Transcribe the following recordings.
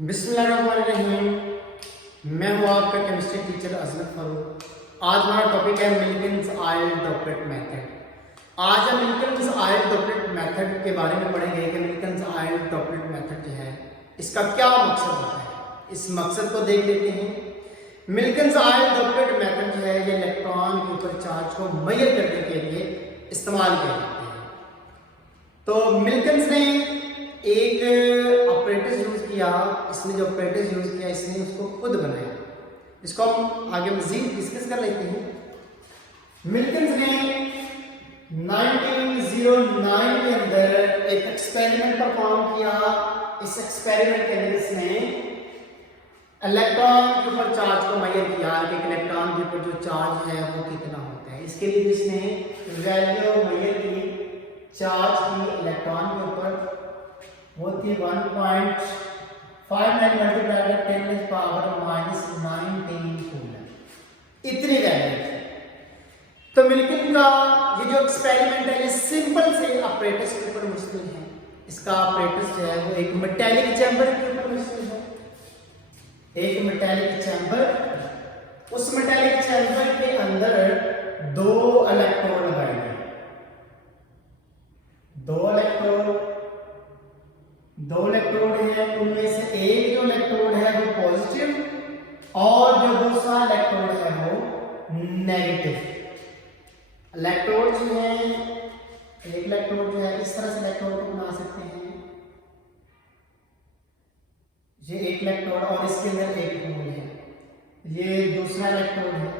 बिस्मिल्लाहिर्रहमानिर्रहीम। मैं हूँ आपका केमिस्ट्री टीचर अजलत फारूक। आज हमारा टॉपिक है मिल्किन्स आयल डॉपलेट मेथड। आज हम मिल्किन्स आयल डॉपलेट मेथड के बारे में पढ़ेंगे कि मिल्किन्स आयल डॉपलेट मेथड जो है इसका क्या मकसद होता है। इस मकसद को देख लेते हैं। मिल्किन्स आयल डॉपलेट मेथड जो है ये इलेक्ट्रॉन के ऊपर चार्ज को मेजर करने के लिए इस्तेमाल किया जाता है। तो मिल्किन्स ने एक ऑपरेटर्स यूज किया। इसने जो ऑपरेटर्स यूज किया इसने उसको खुद बनाया। इसको हम आगे मजीद डिस्कस कर लेते हैं। मिल्किन्स ने 1909 के अंदर एक एक्सपेरिमेंट परफॉर्म किया। इस एक्सपेरिमेंट के अंदर इसने इलेक्ट्रॉन के ऊपर चार्ज को मेजर किया कि इलेक्ट्रॉन के ऊपर जो चार्ज है वो कितना होता है। इसके लिए इसने वैल्यू मेजर की, चार्ज की इलेक्ट्रॉन के ऊपर वो थी 1.59 मल्टीप्लाइड बाय 10 की पावर -19 कूलम, इतनी वैल्यू थी। तो मिल्किन का ये जो एक्सपेरिमेंट है ये सिंपल से ऑपरेटर्स के ऊपर मुश्तमिल है। इसका ऑपरेटर्स जो है वो एक मेटालिक चैम्बर के ऊपर मुश्तमिल है। एक मेटालिक चैम्बर, उस मेटालिक चैम्बर के अंदर दो इलेक्ट्रोड लगाए गए। दो इलेक्ट्रोड है, उनमें से एक जो इलेक्ट्रोड है वो पॉजिटिव और जो दूसरा इलेक्ट्रोड है वो नेगेटिव। इलेक्ट्रोड जो है, एक इलेक्ट्रोड जो है इस तरह से इलेक्ट्रोड को बना सकते हैं। ये एक इलेक्ट्रोड और इसके अंदर एक होल है, ये दूसरा इलेक्ट्रोड है।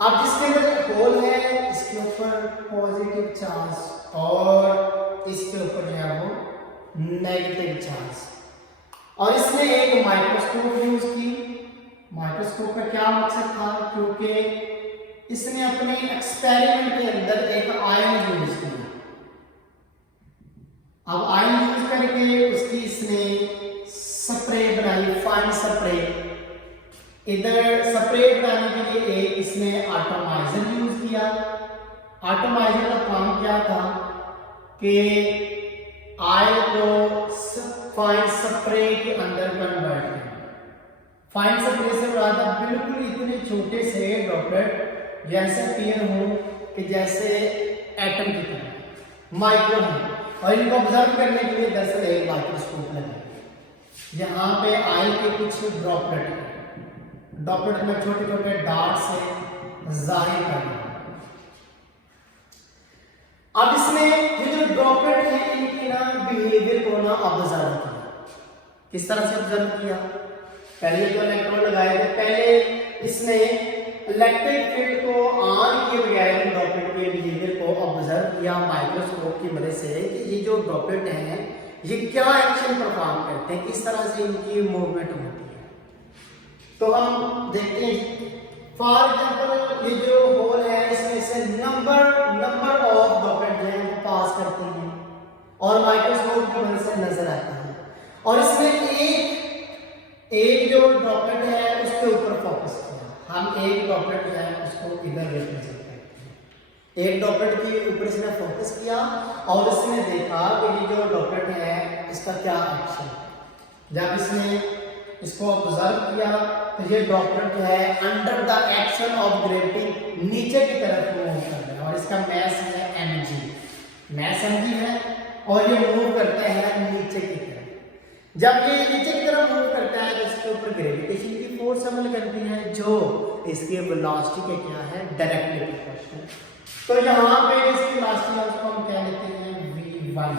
अब जिसके अंदर होल है इसके ऊपर पॉजिटिव चार्ज और इसके ऊपर जो है वो नेगेटिव चार्ज। और इसने एक माइक्रोस्कोप यूज की। माइक्रोस्कोप का क्या मकसद था, क्योंकि इसने अपने एक्सपेरिमेंट के अंदर एक आयन यूज किया। अब आयन यूज करके उसकी इसने स्प्रे बनाई, फाइन स्प्रे। इधर स्प्रे बनाने के लिए एक इसने एटमाइजर यूज किया। एटमाइजर का काम क्या था कि आयल को फाइन स्प्रे के अंदर कन्वर्ट करना। फाइन स्प्रे से ज्यादा बिल्कुल इतने छोटे से ड्रॉपलेट जैसे अपीयर हो कि जैसे एटम की तरह माइक्रो हो, और इनको ऑब्जर्व करने के लिए दरअसल एक माइक्रोस्कोप लगे। यहाँ पे आयल के कुछ ड्रॉपलेट में छोटे छोटे डार्ट से जाहिर करना। अब इसने ये जो ड्रॉपलेट है इनकी ना बिहेवियर को ना ऑब्जर्व किया। किस तरह से ऑब्जर्व किया? पहले जो इलेक्ट्रोड लगाए थे, पहले इसने इलेक्ट्रिक फील्ड को ऑन किए बगैर ड्रॉपलेट के बिहेवियर को ऑब्जर्व किया माइक्रोस्कोप की मदद से कि ये जो ड्रॉपलेट हैं ये क्या एक्शन परफॉर्म करते हैं, किस तरह से इनकी मूवमेंट होती है। तो हम देखते हैं, फॉर एग्जाम्पल ये जो होल है इसमें से नंबर ऑफ ड्रॉपलेट जो है वो पास करते हैं और माइक्रोस्कोप की मदद से नजर आता है। और इसमें एक जो ड्रॉपलेट है उसके ऊपर फोकस किया। हम एक ड्रॉपलेट जो है उसको इधर रिप्रेजेंट करते हैं। एक ड्रॉपलेट के ऊपर इसने फोकस किया और इसने देखा कि ये जो ड्रॉपलेट है इसका क्या एक्शन है। जब इसने इसको ऑब्जर्व किया तो ये ड्रॉपलेट जो है under the action of gravity नीचे की तरफ मूव कर रहा है और इसका मैस है mg। मैस mg है और ये मूव करता है नीचे की तरफ। जब ये नीचे की तरफ मूव करता है तो इसके ऊपर ग्रेविटेशन की फोर्स अमल करती है जो इसके वेलोसिटी के क्या है, डायरेक्टली प्रोपोर्शनल। तो यहाँ पे इसकी वेलोसिटी है उसको हम क्या लेते हैं v1।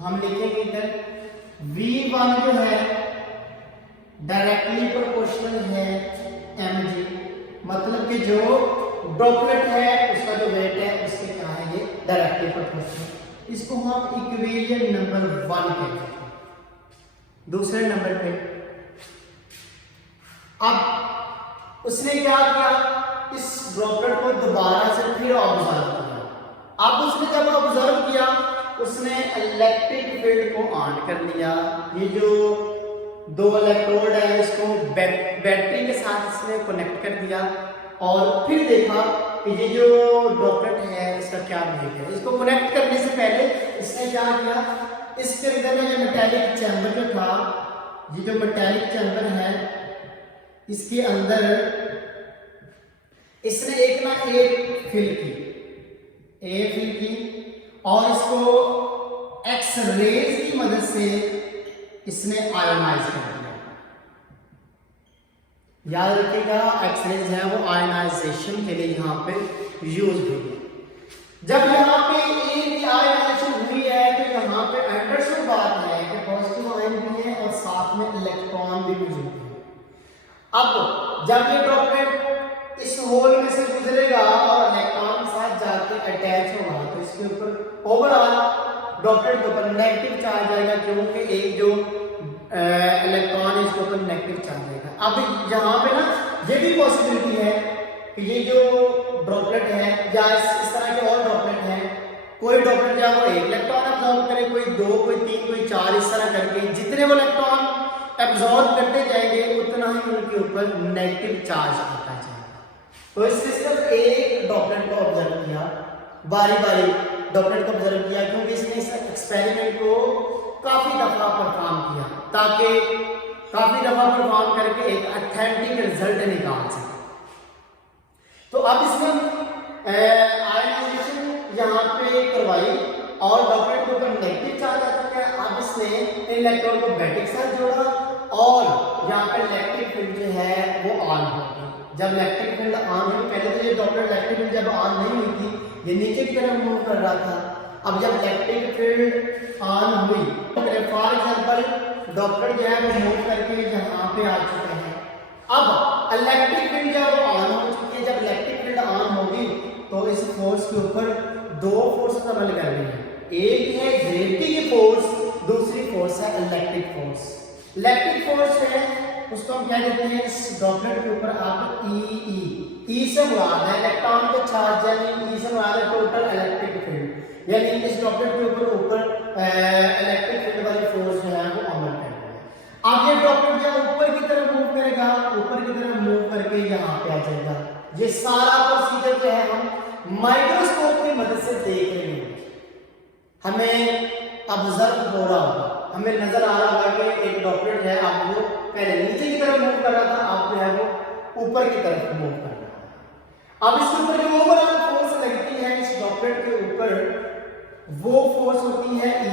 हम लिखेंगे इधर v1 जो है डायरेक्टली प्रोपोर्शनल है mg, मतलब कि जो ड्रॉपलेट है उसका जो वेट है उसके क्या है ये डायरेक्टली प्रोपोर्शनल। इसको हम इक्वेशन नंबर 1 कहते हैं। दूसरे नंबर पे अब उसने क्या किया, इस ड्रॉपलेट को दोबारा से फिर ऑब्जर्व किया। अब उसने जब ऑब्जर्व किया उसने इलेक्ट्रिक फील्ड को ऑन कर लिया। ये जो दो इलेक्ट्रोड है इसको बैटरी के साथ इसने कनेक्ट कर दिया और फिर देखा कि ये जो ड्रॉपलेट है इसका क्या बिहेवियर है। इसको कनेक्ट करने से पहले इसने क्या किया, इसके अंदर में जो मेटेलिक चैम्बर जो था, ये जो मेटेलिक चैम्बर है, इसके अंदर इसने एक ना एक फिल की और इसको एक्स रेज की मदद से इसने आयोनाइज कर दिया। याद रखिएगा, एक्स रेज है वो आयोनाइजेशन के लिए यहाँ पे यूज हुई। जब यहाँ पे एक आयोनाइजेशन हुई है तो यहाँ पे अंडरस्टूड बात है कि पॉजिटिव आयन भी है और साथ में इलेक्ट्रॉन भी मौजूद है। अब जब ये ड्रॉपलेट इस होल में से गुजरेगा और इलेक्ट्रॉन के साथ जाके अटैच होगा तो इसके ऊपर ओवरऑल ड्रॉपलेट के ऊपर नेगेटिव चार्ज आएगा, क्योंकि एक जो इलेक्ट्रॉन है इसके ऊपर नेगेटिव चार्ज आएगा। अब यहाँ पे ना ये भी पॉसिबिलिटी है कि ये जो ड्रॉपलेट है या इस तरह के और ड्रॉपलेट हैं, कोई ड्रॉपलेट या वो एक इलेक्ट्रॉन अब्सॉर्ब करे, कोई 2, कोई 3, कोई 4, इस तरह करके जितने वो इलेक्ट्रॉन अब्सॉर्ब करते जाएंगे उतना ही उनके ऊपर नेगेटिव चार्ज आता जाएगा। तो इससे सिर्फ एक ड्रॉपलेट को ऑब्जर्व किया, बारी बारी ड्रॉपलेट को ऑब्जर्व किया, क्योंकि इसने इस एक्सपेरिमेंट को काफी दफा परफॉर्म किया ताकि काफी दफा परफॉर्म करके एक ऑथेंटिक रिजल्ट निकाल सके। तो अब इसमें आयोनाइजेशन यहाँ पे करवाई और ड्रॉपलेट के ऊपर नेगेटिव चार्ज आ चुका है। अब इसने इलेक्ट्रॉन को बैटरी के साथ जोड़ा और यहाँ पे इलेक्ट्रिक फील्ड जो है वो ऑन हो गई। जब इलेक्ट्रिक फील्ड ऑन हुई, पहले तो ये ड्रॉपलेट इलेक्ट्रिक फील्ड जब ऑन नहीं हुई थी, ये नीचे की तरफ मूव कर रहा था। अब जब इलेक्ट्रिक फील्ड ऑन हुई, फॉर एग्जांपल ड्रॉपलेट जो है वो मूव करके यहाँ पे आ चुके हैं। अब इलेक्ट्रिक फील्ड जब ऑन हो चुकी है, जब इलेक्ट्रिक फील्ड ऑन होगी तो इस फोर्स के ऊपर 2 फोर्स अमल करनी है। एक है ग्रेविटी की फोर्स, दूसरी फोर्स है इलेक्ट्रिक फोर्स। इलेक्ट्रिक फोर्स है उसको हम क्या कहते हैं, इस ड्रॉपलेट के ऊपर आप ई से मुराद है इलेक्ट्रॉन के चार्ज, यानी ई से मुराद है टोटल इलेक्ट्रिक फील्ड, यानी इस ड्रॉपलेट के ऊपर इलेक्ट्रिक फील्ड वाली फोर्स जो है वो अमल करनी है। अब ये ड्रॉपलेट जब ऊपर की तरफ मूव करेगा, ऊपर की तरफ मूव करके यहाँ पे आ जाएगा। ये सारा प्रोसीजर जो है हम माइक्रोस्कोप की मदद से देख रहे हैं, हमें ऑब्जर्व हो रहा होगा, हमें नजर आ रहा होगा कि एक ड्रॉपलेट है, अब वो पहले नीचे की तरफ मूव कर रहा था, अब जो है वो ऊपर की तरफ मूव कर रहा है। अब इसके ऊपर जो ओवरऑल फोर्स लगती है इस ड्रॉपलेट के ऊपर, वो फोर्स होती है E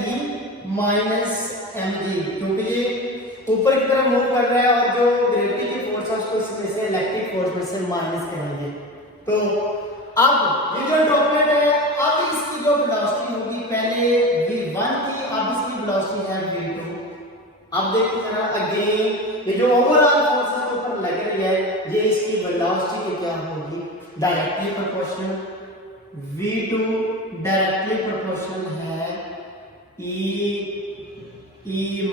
माइनस mg, क्योंकि ये ऊपर की तरफ मूव कर रहा है और जो ग्रेविटी की फोर्स है उसको इसमें से इलेक्ट्रिक फोर्स में से माइनस करेंगे। तो अब ये जो ड्रॉपलेट है, अब इसकी जो वेलोसिटी होगी पहले v1 की, अब इसकी वेलोसिटी है v2। अब देखिए जरा अगेन ये जो ओवरऑल फोर्स है ऊपर लग रही है, ये इसकी वेलोसिटी क्या होगी, directly proportional v2 directly proportional है e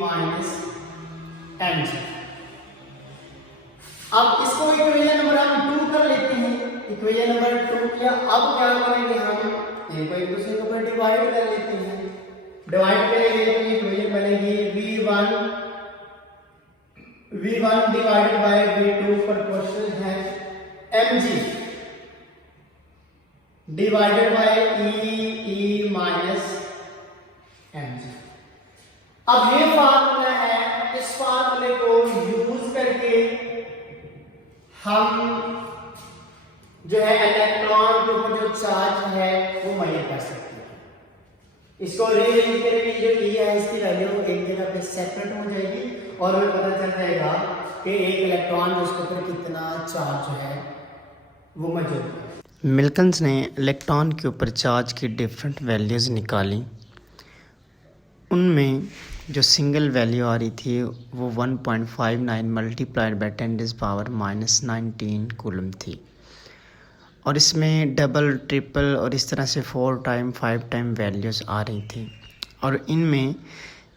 माइनस mg। अब इसको इक्वेशन नंबर हम 2 कर लेते हैं, इक्वेशन नंबर 2 किया। अब क्या करेंगे, हम इनको एक दूसरे के ऊपर डिवाइड कर लेते हैं। डिवाइड करेंगे तो इक्वेशन बनेगी v1 divided by v2 proportional है mg divided by e minus mg। अब ये फार्मूला है, इस फार्मूले को यूज करके हम जो है इलेक्ट्रॉन के ऊपर जो चार्ज है वो मेजर कर सकते हैं। इसको रीअरेंज करेंगे, जो E है इसकी वैल्यू एक जगह पे सेपरेट हो जाएगी और हमें पता चल जाएगा कि एक इलेक्ट्रॉन उसके ऊपर कितना चार्ज है वो मौजूद है। मिल्कन्स ने इलेक्ट्रॉन के ऊपर चार्ज की डिफरेंट वैल्यूज़ निकाली। उनमें जो सिंगल वैल्यू आ रही थी वो 1.59 मल्टीप्लाइड बाई 10⁻⁻19 कूलम थी, और इसमें डबल ट्रिपल और इस तरह से 4 टाइम 5 टाइम वैल्यूज़ आ रही थी। और इनमें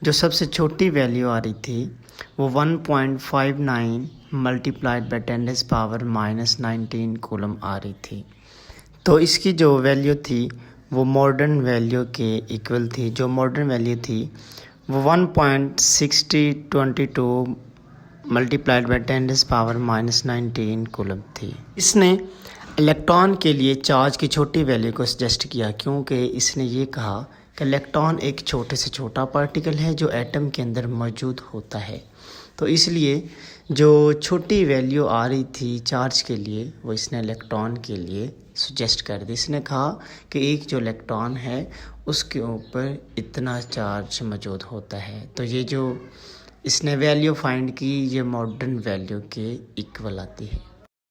जो सबसे छोटी वैल्यू आ रही थी वो 1.59 मल्टीप्लाइड बाई 10⁻⁻19 कूलम आ रही थी। तो इसकी जो वैल्यू थी वो मॉडर्न वैल्यू के इक्वल थी। जो मॉडर्न वैल्यू थी वो 1.6022 मल्टीप्लाइड बाई 10⁻⁻19 कूलम थी। इसने इलेक्ट्रॉन के लिए चार्ज की छोटी वैल्यू को सजेस्ट किया, क्योंकि इसने ये कहा कि इलेक्ट्रॉन एक छोटे से छोटा पार्टिकल है जो एटम के अंदर मौजूद होता है। तो इसलिए जो छोटी वैल्यू आ रही थी चार्ज के लिए वो इसने इलेक्ट्रॉन के लिए सुजेस्ट कर दी। इसने कहा कि एक जो इलेक्ट्रॉन है उसके ऊपर इतना चार्ज मौजूद होता है। तो ये जो इसने वैल्यू फाइंड की ये मॉडर्न वैल्यू के इक्वल आती है।